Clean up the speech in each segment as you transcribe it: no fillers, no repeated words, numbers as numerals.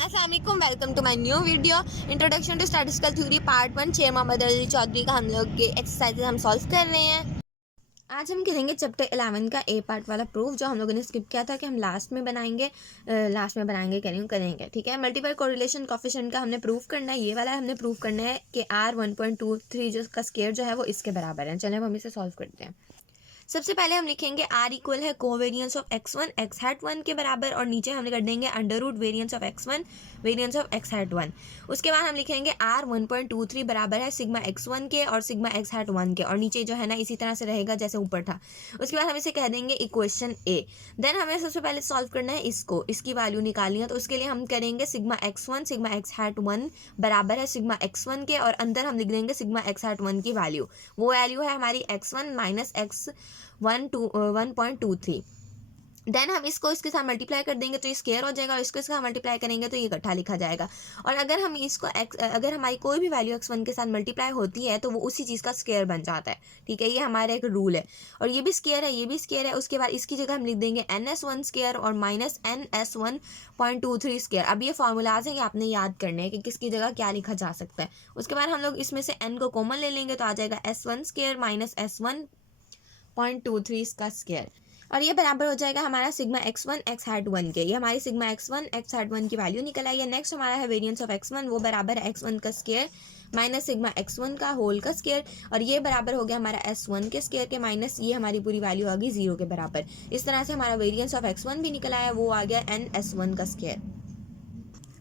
अस्सलाम वालेकुम, welcome to my new video introduction to statistical theory part 1। Sher Mohammad Ali Chaudhary का हम लोग के एक्सरसाइजेज हम सॉल्व कर रहे हैं। आज हम करेंगे चैप्टर 11 का ए पार्ट वाला प्रूफ, जो हम लोगों ने स्किप किया था कि हम लास्ट में बनाएंगे करेंगे। ठीक है, मल्टीपल कोरिलेशन कोफिशिएंट का हमने प्रूफ करना है, ये वाला हमने प्रूफ करना है कि R 1.23 जो का स्केयर जो है वो इसके बराबर है। चलिए हम इसे सॉल्व करते हैं। सबसे पहले हम लिखेंगे R इक्वल है covariance of x1 x hat 1 के बराबर, और नीचे हम कर देंगे under root variance of x1 variance of x hat 1। उसके बाद हम लिखेंगे R 1.23 बराबर है सिग्मा x1 के और सिग्मा x हैट 1 के, और नीचे जो है ना इसी तरह से रहेगा जैसे ऊपर था। उसके बाद हम इसे कह देंगे इक्वेशन A। देन हमें सबसे पहले सॉल्व करना है इसकी वैल्यू निकालनी है, तो उसके लिए हम करेंगे sigma x1 sigma x hat 1 बराबर है सिग्मा x1 के, और अंदर हम लिख देंगे सिग्मा x हैट 1 की वैल्यू। वो वैल्यू है हमारी x1 माइनस x1.23। देन हम इसको इसके साथ मल्टीप्लाई कर देंगे तो ये स्केयर हो जाएगा, और इसको इसके साथ मल्टीप्लाई करेंगे तो ये इकट्ठा लिखा जाएगा। और अगर हम इसको अगर हमारी कोई भी वैल्यू x1 के साथ मल्टीप्लाई होती है तो वो उसी चीज़ का स्केयर बन जाता है। ठीक है, ये हमारा एक रूल है। और ये भी स्केयर है, ये भी स्केयर है। उसके बाद इसकी जगह हम लिख देंगे NS1 स्केयर और माइनस NS1.23 स्केयर। अब ये फार्मूलाज हैं कि आपने याद करने हैं कि किसकी जगह क्या लिखा जा सकता है। उसके बाद हम लोग इसमें से n को कॉमन ले लेंगे तो आ जाएगा S1 स्केयर माइनस S1.23 का स्केयर, और ये बराबर हो जाएगा हमारा सिग्मा x1 x हैट 1 के। ये हमारी सिग्मा x1 x हैट 1 की वैल्यू निकल आई है। नेक्स्ट हमारा है वेरिएंस ऑफ x1, वो बराबर है x1 का स्केयर माइनस सिग्मा x1 का होल का स्केयर, और ये बराबर हो गया हमारा S1 के स्केयर के माइनस ये हमारी पूरी वैल्यू आ गई 0 के बराबर। इस तरह से हमारा वेरिएंस ऑफ x1 भी निकल आया, वो आ गया NS1 का स्केयर।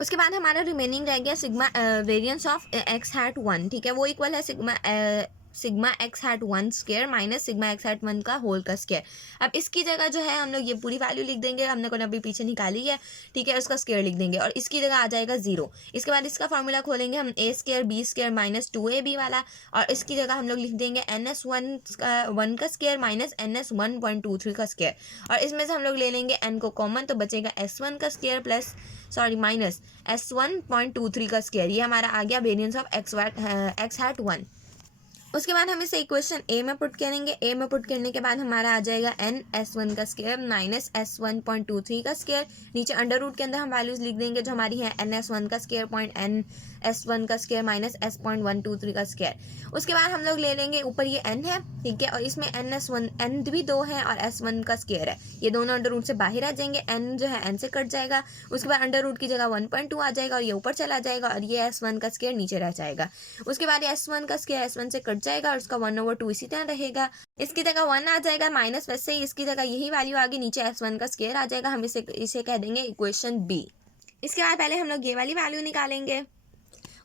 उसके बाद हमारा रिमेनिंग रह गया sigma variance of x hat 1। ठीक है, वो इक्वल है sigma x hat 1 square minus sigma x hat 1 का होल का स्केयर। अब इसकी जगह जो है हम लोग ये पूरी वैल्यू लिख देंगे, हमने को अभी पीछे निकाली है। ठीक है, उसका स्केयर लिख देंगे और इसकी जगह आ जाएगा 0। इसके बाद इसका फॉर्मूला खोलेंगे हम a square b square minus 2ab वाला, और इसकी जगह हम लोग लिख देंगे NS1 का स्केयर माइनस NS1.23 का स्केयर, और इसमें से हम लोग ले लेंगे n को कॉमन, तो बचेगा S1 का स्केयर माइनस S1.23 का स्केयर। ये हमारा आ गया वेरिएंस ऑफ x हैट 1। उसके बाद हम इसे इक्वेशन ए में पुट करेंगे। ए में पुट करने के बाद हमारा आ जाएगा NS1 का स्केयर माइनस S1.23 का स्केयर। नीचे अंडर रूट के अंदर हम वैल्यूज लिख देंगे जो हमारी है NS1 का स्केयर NS1 का स्केयर माइनस S.123 का स्केयर। उसके बाद हम लोग ले लेंगे, ऊपर ये n है, ठीक है, और इसमें n भी 2 है और S1 का स्केयर है। ये दोनों अंडर रूट से बाहर आ जाएंगे, n जो है n से कट जाएगा। उसके बाद अंडर रूट की जगह 1.2 आ जाएगा और ये ऊपर चला जाएगा, और ये S1 का स्केयर नीचे रह जाएगा। उसके बाद S1 का स्केयर S1 से कट जाएगा और उसका 1/2 इसी तरह रहेगा। इसकी जगह 1 आ जाएगा माइनस, वैसे ही इसकी जगह यही वैल्यू आ गई, नीचे S1 का स्केयर आ जाएगा। हम इसे कह देंगे इक्वेशन बी। इसके बाद पहले हम लोग ये वाली वैल्यू निकालेंगे।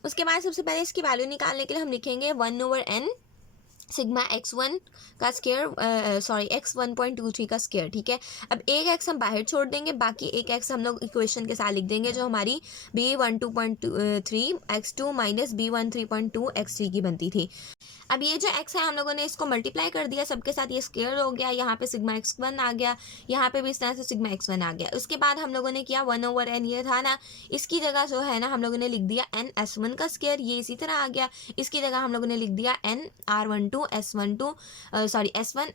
उसके बाद सबसे पहले इसकी वैल्यू निकालने के लिए हम लिखेंगे 1/n सिग्मा x1 का स्केयर x1.23 का स्केयर। ठीक है, अब एक x हम बाहर छोड़ देंगे, बाकी एक x हम लोग इक्वेशन के साथ लिख देंगे जो हमारी B12.3 x2 minus B13.2 x3 की बनती थी। अब ये जो x है हम लोगों ने इसको मल्टीप्लाई कर दिया सबके साथ, ये स्केयर हो गया, यहाँ पे सिग्मा x1 आ गया, यहाँ पे भी इस तरह से सिग्मा x1 आ गया। उसके बाद हम लोगों ने किया 1/n, ये था ना, इसकी जगह जो है ना हम लोगों ने लिख दिया NS1 का स्केयर, ये इसी तरह आ गया। इसकी जगह हम लोगों ने लिख दिया S1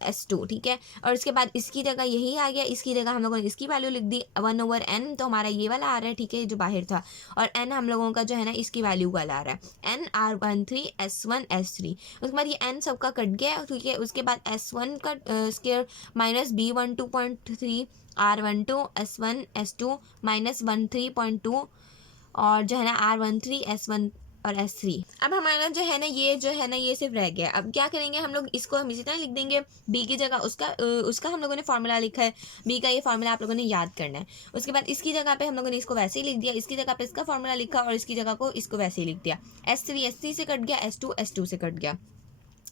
S2। ठीक है, और इसके बाद इसकी जगह यही आ गया, इसकी जगह हम लोगों ने इसकी वैल्यू लिख दी 1/n, तो हमारा ये वाला आ रहा है। ठीक है, जो बाहर था, और n हम लोगों का जो है ना इसकी वैल्यू वाला आ रहा है NR13 S1 S3। उसके बाद ये n सबका कट गया। ठीक है, उसके बाद S1 का square minus B12.3 R12 S1 S2 minus 13.2, और जो है ना R13 S1 और S3। अब हमारा जो है ना ये सिर्फ रह गया। अब क्या करेंगे हम लोग, इसको हम इसी तरह लिख देंगे, b की जगह उसका हम लोगों ने फार्मूला लिखा है, b का ये फार्मूला आप लोगों ने याद करना है। उसके बाद इसकी जगह पे हम लोगों ने इसको वैसे ही लिख दिया, इसकी जगह पे इसका फार्मूला लिखा और इसकी जगह को इसको वैसे ही लिख दिया। S3 से कट गया, S2 से कट गया।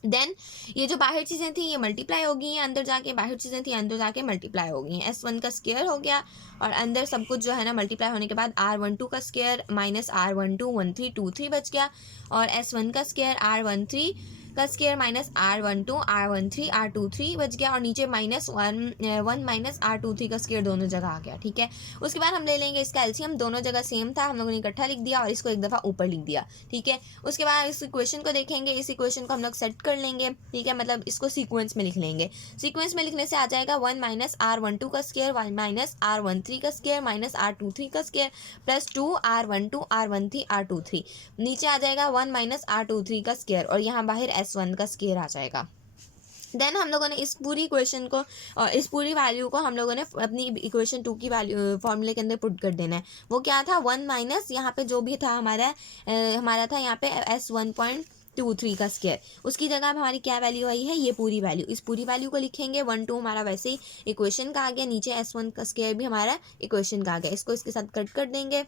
देन ये जो बाहर चीज़ें थी ये मल्टीप्लाई हो गई हैं, अंदर जाके बाहर चीज़ें थी अंदर जाके मल्टीप्लाई हो गई हैं। S1 का स्केयर हो गया, और अंदर सब कुछ जो है ना मल्टीप्लाई होने के बाद R12 का स्केयर माइनस R12 1323 बच गया, और S1 का स्केयर R13 का square minus R12 R13 R23 बच गया, और नीचे -1 माइनस R23 का स्केयर दोनों जगह आ गया, ठीक है। उसके बाद हम ले लेंगे इसका एलसीएम, दोनों जगह सेम था, हम लोगों ने इकट्ठा लिख दिया और इसको एक दफ़ा ऊपर लिख दिया, ठीक है। उसके बाद इस इक्वेशन को देखेंगे, इस इक्वेशन को हम लोग सेट कर लेंगे, ठीक है, मतलब इसको सीक्वेंस में लिख लेंगे। सीक्वेंस में लिखने से आ जाएगा 1 माइनस R12 का स्केयर, 1 माइनस R13 का स्केयर, माइनस R23 का square, plus 2 R12 R13 R23, नीचे आ जाएगा 1 माइनस R23 का स्केयर, और यहाँ बाहर S1 का स्केयर आ जाएगा। देन हम लोगों ने इस पूरी इक्वेशन को और इस पूरी वैल्यू को हम लोगों ने अपनी इक्वेशन 2 की वैल्यू फॉर्मूले के अंदर पुट कर देना है। वो क्या था, 1 माइनस यहाँ पे जो भी था हमारा था यहाँ पे S1.23 का स्केयर, उसकी जगह अब हमारी क्या वैल्यू आई है, ये पूरी वैल्यू, इस पूरी वैल्यू को लिखेंगे। 1 2 हमारा वैसे ही इक्वेशन का आ गया, नीचे S1 का स्केयर भी हमारा इक्वेशन का आ गया, इसको इसके साथ कट कर देंगे।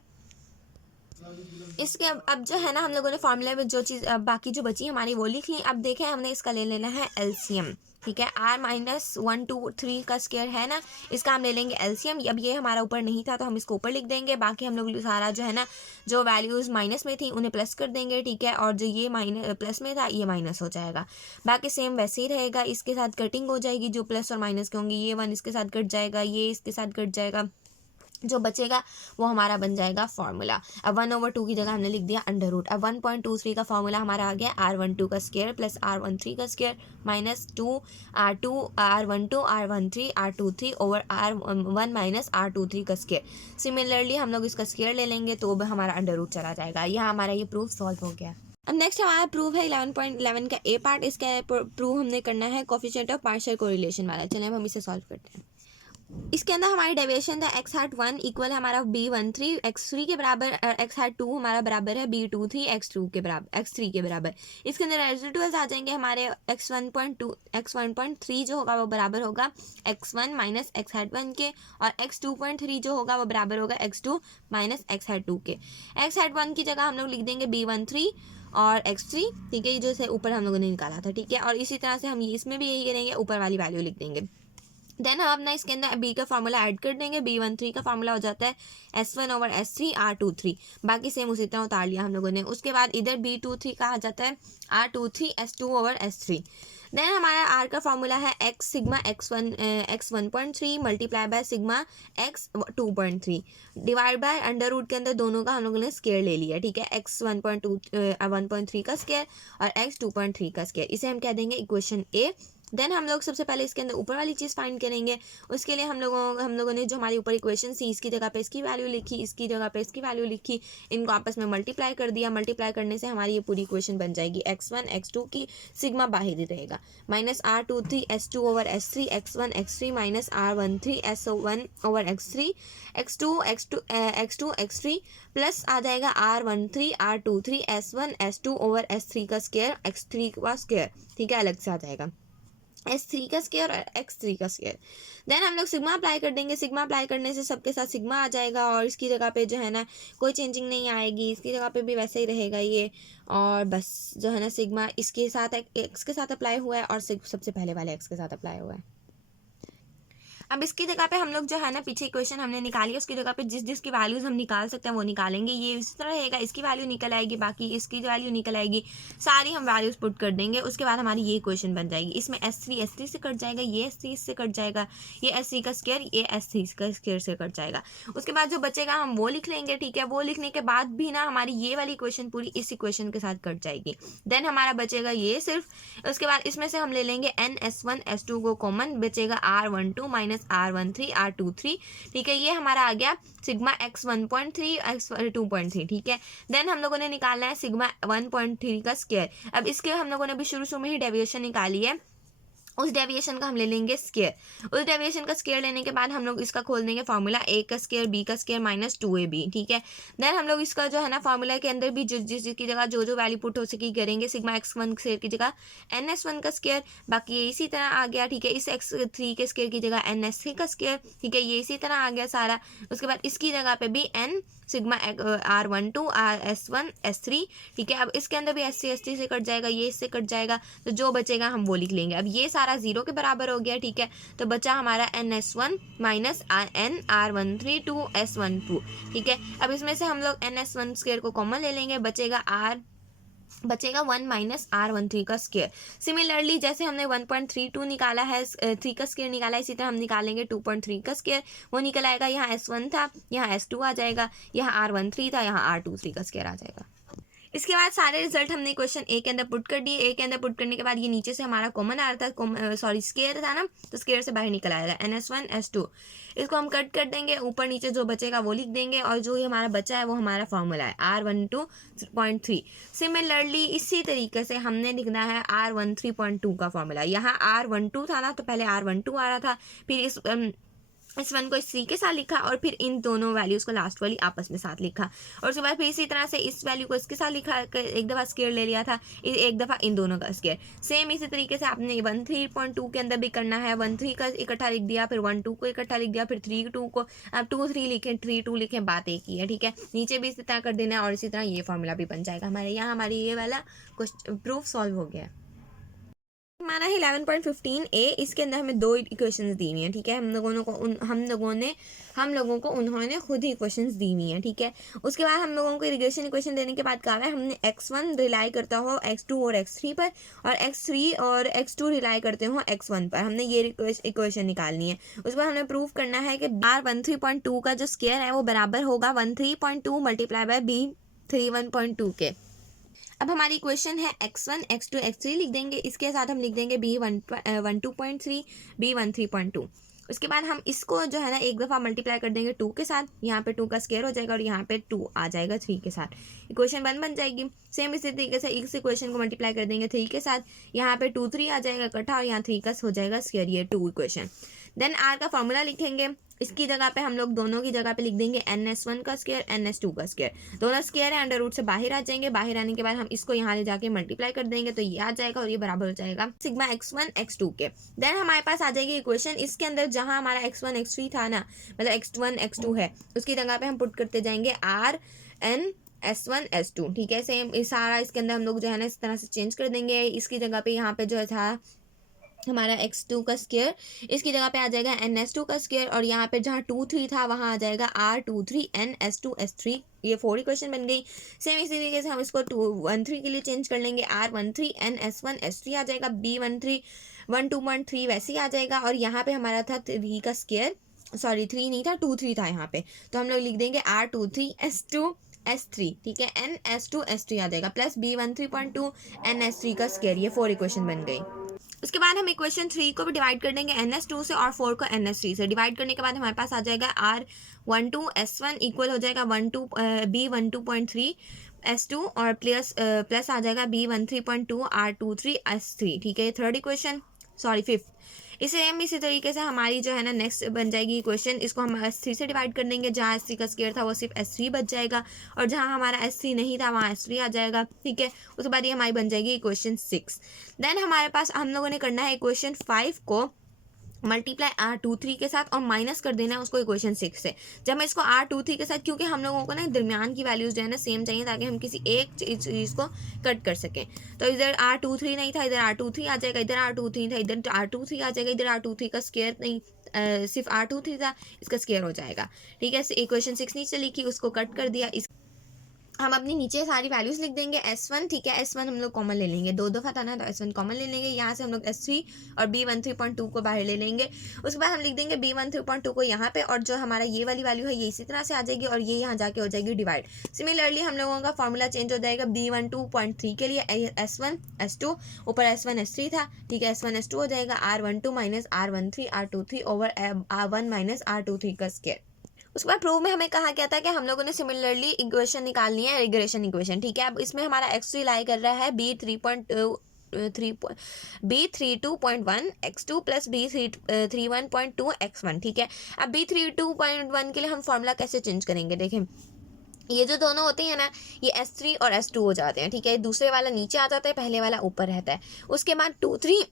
इसके अब जो है ना, हम लोगों ने फॉर्मूले में जो चीज़ बाकी जो बची हमारी वो लिख ली। अब देखें, हमने इसका ले लेना है एलसीएम, ठीक है। R माइनस 1 2 3 का स्केयर है ना, इसका हम ले लेंगे एलसीएम। अब ये हमारा ऊपर नहीं था तो हम इसको ऊपर लिख देंगे, बाकी हम लोग सारा जो है ना, जो वैल्यूज़ माइनस में थी उन्हें प्लस कर देंगे, ठीक है, और जो ये माइनस प्लस में था ये माइनस हो जाएगा। बाकी सेम वैसे ही रहेगा, इसके साथ कटिंग हो जाएगी, जो प्लस और माइनस के होंगे, ये 1 इसके साथ कट जाएगा, ये इसके साथ कट जाएगा, जो बचेगा वो हमारा बन जाएगा फार्मूला। अब 1/2 की जगह हमने लिख दिया अंडर रूट। अब 1.23 का फार्मूला हमारा आ गया R12 का स्केयर प्लस R13 का square minus 2 R2 R12 R13 R23 over R1 minus R23 का स्केयर। सिमिलरली हम लोग इसका स्केयर ले लेंगे तो हमारा अंडर रूट चला जाएगा। यह हमारा ये प्रूफ सॉल्व हो गया। अब नेक्स्ट हमारा प्रूफ है 11.11 का ए पार्ट। इसका प्रूफ हमने करना है कोफिशिएंट ऑफ पार्शियल कोरिलेशन वाला। चलिए अब हम इसे सॉल्व करते हैं। इसके अंदर हमारी डेविएशन था x1 इक्वल है हमारा b13 x3 के बराबर, और x2 हमारा बराबर है b23 x2 के बराबर x3 के बराबर। इसके अंदर रेजिडुअल्स आ जाएंगे हमारे x1.3 जो होगा वो बराबर होगा x1 माइनस x1 के, और x2.3 जो होगा वो बराबर होगा x2 माइनस x2 के। x1 की जगह हम लोग लिख देंगे b13 और x3, ठीक है, जो से ऊपर हम लोगों ने निकाला था, ठीक है। और इसी तरह से हम इसमें भी यही करेंगे, ऊपर वाली वैल्यू लिख देंगे। देन हम अपना इसके अंदर b का फार्मूला ऐड कर देंगे। b13 का फार्मूला हो जाता है S1 ओवर S3 R23, बाकी सेम उसी तरह उतार लिया हम लोगों ने। उसके बाद इधर b23 का आ जाता है R23 S2 over S3। Then हमारा R का फार्मूला है x sigma x1.3 multiply by sigma x 2.3 divide by under root के अंदर दोनों का हम लोगों ने स्केयर ले लिया, ठीक है। x 1.3 का स्केयर और x 2.3 का स्केयर, इसे हम कह देंगे इक्वेशन A। देन हम लोग सबसे पहले इसके अंदर ऊपर वाली चीज़ फाइंड करेंगे। उसके लिए हम लोगों ने जो हमारी ऊपर इक्वेशन थी, इसकी जगह पे इसकी वैल्यू लिखी, इसकी जगह पे इसकी वैल्यू लिखी, इनको आपस में मल्टीप्लाई कर दिया। मल्टीप्लाई करने से हमारी ये पूरी इक्वेशन बन जाएगी। x1 x2 की सिग्मा बाहर ही रहेगा, minus R23 S2 over S3 x1 x3 minus R13 S1 over x3 x2 x3 plus आ जाएगा R13 R23 S1 S2 over S3 का स्केयर x3 का स्केयर, ठीक है, अलग से आ जाएगा S3 का स्केयर और x3 का स्केयर। देन हम लोग सिग्मा अप्लाई कर देंगे। सिग्मा अप्लाई करने से सबके साथ सिग्मा आ जाएगा, और इसकी जगह पे जो है ना कोई चेंजिंग नहीं आएगी, इसकी जगह पे भी वैसे ही रहेगा ये, और बस जो है ना सिग्मा इसके साथ x के साथ अप्लाई हुआ है और सबसे पहले वाले x के साथ अप्लाई हुआ है। अब इसकी जगह पे हम लोग जो है ना पीछे इक्वेशन हमने निकाली, उसकी जगह पे जिसकी वैल्यूज़ हम निकाल सकते हैं वो निकालेंगे। ये इसी तरह रहेगा, इसकी वैल्यू निकल आएगी, बाकी इसकी वैल्यू निकल आएगी, सारी हम वैल्यूज़ पुट कर देंगे। उसके बाद हमारी ये इक्वेशन बन जाएगी। इसमें S3 से कट जाएगा, ये S3 इससे कट जाएगा, ये S3 का स्केयर ये S3 का स्केयर से कट जाएगा। उसके बाद जो बचेगा हम वो लिख लेंगे, ठीक है। वो लिखने के बाद भी ना हमारी ये वाली इक्वेशन पूरी इस इक्वेशन के साथ कट जाएगी। देन हमारा बचेगा ये सिर्फ। उसके बाद इसमें से हम ले लेंगे NS1 S2 को कॉमन, बचेगा R12 माइनस R13 R23, ठीक है। ये हमारा आ गया सिग्मा x 1.3 x 2.3, ठीक है। देन हम लोगों ने निकालना है सिग्मा 1.3 का स्केयर। अब इसके हम लोगों ने भी शुरू में ही डेविएशन निकाली है, उस डेविएशन का हम ले लेंगे स्केयर। उस डेविएशन का स्केयर लेने के बाद हम लोग इसका खोल देंगे फार्मूला, a का स्केयर b का स्केयर माइनस 2ab, ठीक है। देन हम लोग इसका जो है ना फार्मूला के अंदर भी जिसकी जगह जो वैल्यू पुट हो सकी करेंगे। सिग्मा x1 स्केयर की जगह NS1 का स्केयर, बाकी ये इसी तरह आ गया, ठीक है। इस x3 के स्केयर की जगह NS3 का स्केयर, ठीक है, ये इसी तरह आ गया सारा। उसके बाद इसकी जगह पे भी n sigma R12 S1 S3, ठीक है। अब इसके अंदर भी S3 से कट जाएगा, ये इससे कट जाएगा, तो जो बचेगा हम वो लिख लेंगे। अब ये सारा 0 के बराबर हो गया, ठीक है। तो बचा हमारा NS1 minus N R13 2 S12, ठीक है। अब इसमें से हम लोग NS1 स्क्वायर को कॉमन ले लेंगे, बचेगा बचेगा 1 माइनस R13 का स्क्वायर। सिमिलरली जैसे हमने 1.32 निकाला है, 3 का स्क्वायर निकाला है, इसी तरह हम निकालेंगे 2.3 का स्क्वायर, वो निकल आएगा। यहाँ S1 था, यहाँ S2 आ जाएगा, यहाँ R13 था, यहाँ R23 का स्क्वायर आ जाएगा। इसके बाद सारे रिजल्ट हमने क्वेश्चन ए के अंदर पुट कर दिए। ए के अंदर पुट करने के बाद ये नीचे से हमारा कॉमन आ रहा था, सॉरी स्क्वायर था ना, तो स्क्वायर से बाहर निकल आएगा NS1 S2। इसको हम कट कर देंगे, ऊपर नीचे जो बचेगा वो लिख देंगे, और जो ये हमारा बचा है वो हमारा फॉर्मूला है R12.3। सिमिलरली इसी तरीके से हमने लिखना है R13.2 का फॉर्मूला। यहाँ R12 था ना, तो पहले R12 आ रहा था, फिर इस वन को इस 3 के साथ लिखा, और फिर इन दोनों वैल्यूज़ को लास्ट वाली आपस में साथ लिखा, और उसके बाद फिर इसी तरह से इस वैल्यू को इसके साथ लिखा, एक दफ़ा स्क्वायर ले लिया था, एक दफ़ा इन दोनों का स्क्वायर। सेम इसी तरीके से आपने 13.2 के अंदर भी करना है। 13 का इकट्ठा लिख दिया, फिर 12 को इकट्ठा लिख दिया, फिर 32 को, अब 2-3 लिखें, 3-2 लिखें, बात एक ही है, ठीक है। नीचे भी इसी तरह कर देना है, और इसी तरह ये फॉर्मूला भी बन जाएगा हमारे यहाँ। हमारी ये वाला प्रूफ सॉल्व हो गया। हमारा है 11.15a। इसके अंदर हमें 2 इक्वेशंस दी हुई हैं, ठीक है। हम लोगों को उन्होंने खुद ही इक्वेशंस दी हुई हैं, ठीक है। उसके बाद हम लोगों को इरिगेशन इक्वेशन देने के बाद कहा है हमने x1 रिलाई करता हो x2 और x3 पर, और x3 और x2 रिलाई करते हो x1 पर। हमने ये इक्वेशन निकालनी है। उसके बाद हमें प्रूव करना है कि R13.2 का जो स्क्वायर है वो बराबर होगा 13.2 मल्टीप्लाई बाय B31.2 के। अब हमारी इक्वेशन है x1 x2 x3 लिख देंगे, इसके साथ हम लिख देंगे B12.3 B13.2। उसके बाद हम इसको जो है ना एक दफ़ा मल्टीप्लाई कर देंगे 2 के साथ, यहाँ पे 2 का स्क्वायर हो जाएगा, और यहाँ पे 2 आ जाएगा 3 के साथ, इक्वेशन 1 बन जाएगी। सेम इसी तरीके से इस इक्वेशन को मल्टीप्लाई कर देंगे 3 के साथ, यहाँ पे 2 3 आ जाएगा इकट्ठा, और यहाँ 3 का हो जाएगा स्क्वायर, ये 2 इक्वेशन। देन R का फॉर्मूला लिखेंगे, इसकी जगह पे हम लोग दोनों की जगह पे लिख देंगे NS1 का स्क्वायर NS2 का स्क्वायर। दोनों स्क्वायर है, अंडर रूट से बाहर आ जाएंगे, बाहर आने के बाद हम इसको यहाँ ले जाके मल्टीप्लाई कर देंगे, तो ये आ जाएगा, और ये बराबर हो जाएगा सिग्मा x1 x2 के। देन हमारे पास आ जाएगी इक्वेशन, इसके अंदर जहाँ हमारा x1 x3 था ना, मतलब x1 x2 है, उसकी जगह पे हम पुट करते जाएंगे RN S1 S2, ठीक है। सेम सारा इसके अंदर हम लोग जो है ना इस तरह से चेंज कर देंगे। इसकी जगह पे यहाँ पे जो था हमारा x2 का स्क्वायर, इसकी जगह पे आ जाएगा NS2 का स्क्वायर, और यहाँ पे जहाँ 2 3 था वहाँ आ जाएगा R23 NS2 S3। ये 4 इक्वेशन बन गई। सेम इसी तरीके से हम इसको 13 के लिए चेंज कर लेंगे, R13 NS1 S3 आ जाएगा, B12.3 वैसे ही आ जाएगा, और यहाँ पे हमारा था 3 का स्क्वायर, सॉरी 3 नहीं था 2 3 था यहाँ पे, तो हम लोग लिख देंगे R23 S2 S3, ठीक है, NS2 S3 आ जाएगा, प्लस B13.2 NS3 का स्क्वायर। ये 4 इक्वेशन बन गई। उसके बाद हम इक्वेशन 3 को भी डिवाइड कर देंगे NS2 से, और 4 को NS3 से। डिवाइड करने के बाद हमारे पास आ जाएगा R12 S1 इक्वल हो जाएगा B12.3 S2, और प्लस आ जाएगा B13.2 R23 S3, ठीक है। Third equation, sorry 5th। इसी तरीके से हमारी जो है ना नेक्स्ट बन जाएगी इक्वेशन, इसको हम S3 से डिवाइड कर देंगे। जहाँ S3 का स्क्वायर था वो सिर्फ S3 बच जाएगा, और जहाँ हमारा S3 नहीं था वहाँ S3 आ जाएगा, ठीक है। उसके बाद ये हमारी बन जाएगी इक्वेशन 6। देन हमारे पास हम लोगों ने करना है इक्वेशन 5 को मल्टीप्लाई R23 के साथ, और माइनस कर देना है उसको इक्वेशन 6 से। जब मैं इसको R23 के साथ, क्योंकि हम लोगों को ना दरमियान की वैल्यूज़ जो है ना सेम चाहिए, ताकि हम किसी एक चीज़ को कट कर सकें। तो इधर R23 नहीं था, इधर R23 आ जाएगा, इधर R23 था, इधर R23 आ जाएगा, इधर R23 का स्क्वायर नहीं, सिर्फ R23 था, इसका स्क्वायर हो जाएगा, ठीक है। इक्वेशन 6 नीचे लिखी, उसको कट कर दिया। हम अपनी नीचे सारी वैल्यूज लिख देंगे। S1, ठीक है, S1 हम लोग कॉमन ले लेंगे, 2 दफ़ा था ना, तो S1 कॉमन ले लेंगे। यहाँ से हम लोग S3 और B13.2 को बाहर ले लेंगे। उसके बाद हम लिख देंगे B13.2 को यहाँ पे, और जो हमारा ये वाली वैल्यू है ये इसी तरह से आ जाएगी, और ये यहाँ जाके हो जाएगी डिवाइड। सिमिलरली हम लोगों का फॉर्मूला चेंज हो जाएगा। B12.3 के लिए S1 S2, ऊपर S1 S3 था, ठीक है, S1 S2 हो जाएगा R12 minus R13 R23 over R1 minus R23 का स्क्वायर। उसके बाद प्रूव में हमें कहा गया था कि हम लोगों ने सिमिलरली इक्वेशन निकालनी है, रिग्रेशन इक्वेशन, ठीक है। अब इसमें हमारा x3 लाई कर रहा है B32.1 x2 plus B31.2 x1, ठीक है। अब B32.1 के लिए हम फॉर्मूला कैसे चेंज करेंगे, देखें, ये जो दोनों होते हैं ना, ये S3 और S2 हो जाते हैं, ठीक है। दूसरे वाला नीचे आ जाता है, पहले वाला ऊपर रहता है। उसके बाद 2 3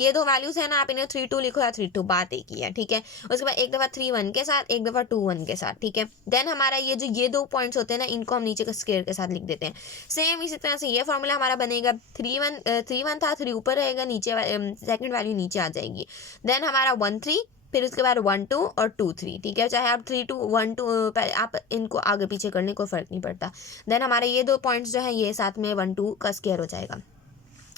ये दो वैल्यूज है ना, आप इन्हें 3 2 लिखो या 3 2, बात एक ही है, ठीक है। उसके बाद एक दफ़ा 3 1 के साथ, एक दफ़ा 2 1 के साथ, ठीक है। देन हमारा ये 2 पॉइंट्स होते हैं ना, इनको हम नीचे का स्क्वायर के साथ लिख देते हैं। सेम इसी तरह से ये फॉर्मूला हमारा बनेगा। 3 1 था, 3 ऊपर रहेगा, नीचे सेकंड वैल्यू नीचे आ जाएगी। देन हमारा 1 3 फिर उसके बाद 1 2 और 2 3, ठीक है। चाहे आप 3 2 1 2 आप इनको आगे पीछे करने कोई फ़र्क नहीं पड़ता। देन हमारे ये 2 पॉइंट्स जो है ये साथ में 1 2 का स्क्वायर हो जाएगा।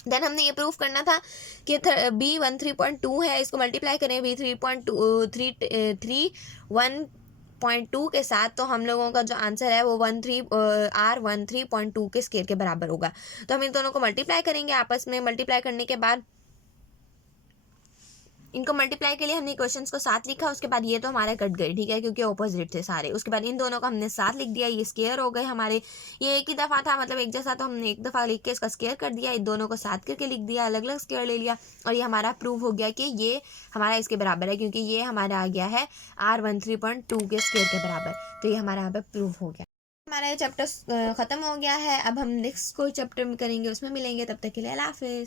देन हमने ये प्रूफ करना था कि B13.2 है, इसको मल्टीप्लाई करें B3.1.2 के साथ, तो हम लोगों का जो आंसर है वो R13.2 के स्क्वायर के बराबर होगा। तो हम इन दोनों को मल्टीप्लाई करेंगे आपस में। मल्टीप्लाई करने के बाद इनको मल्टीप्लाई के लिए हमने क्वेश्चंस को साथ लिखा, उसके बाद ये तो हमारे कट गए, ठीक है, क्योंकि ऑपोजिट थे सारे। उसके बाद इन दोनों को हमने साथ लिख दिया, ये स्क्वायर हो गए हमारे। ये एक ही दफ़ा था, मतलब एक जैसा, तो हमने एक दफ़ा लिख के इसका स्क्वायर कर दिया, इन दोनों को साथ करके लिख दिया, अलग अलग स्क्वायर ले लिया, और ये हमारा प्रूव हो गया कि ये हमारा इसके बराबर है, क्योंकि ये हमारा आ गया है R13.2 के स्क्वायर के बराबर। तो ये हमारा यहाँ पे प्रूव हो गया। हमारा ये चैप्टर ख़त्म हो गया है। अब हम नेक्स्ट कोई चैप्टर में करेंगे, उसमें मिलेंगे। तब तक के लिए अल्लाह हाफिज़।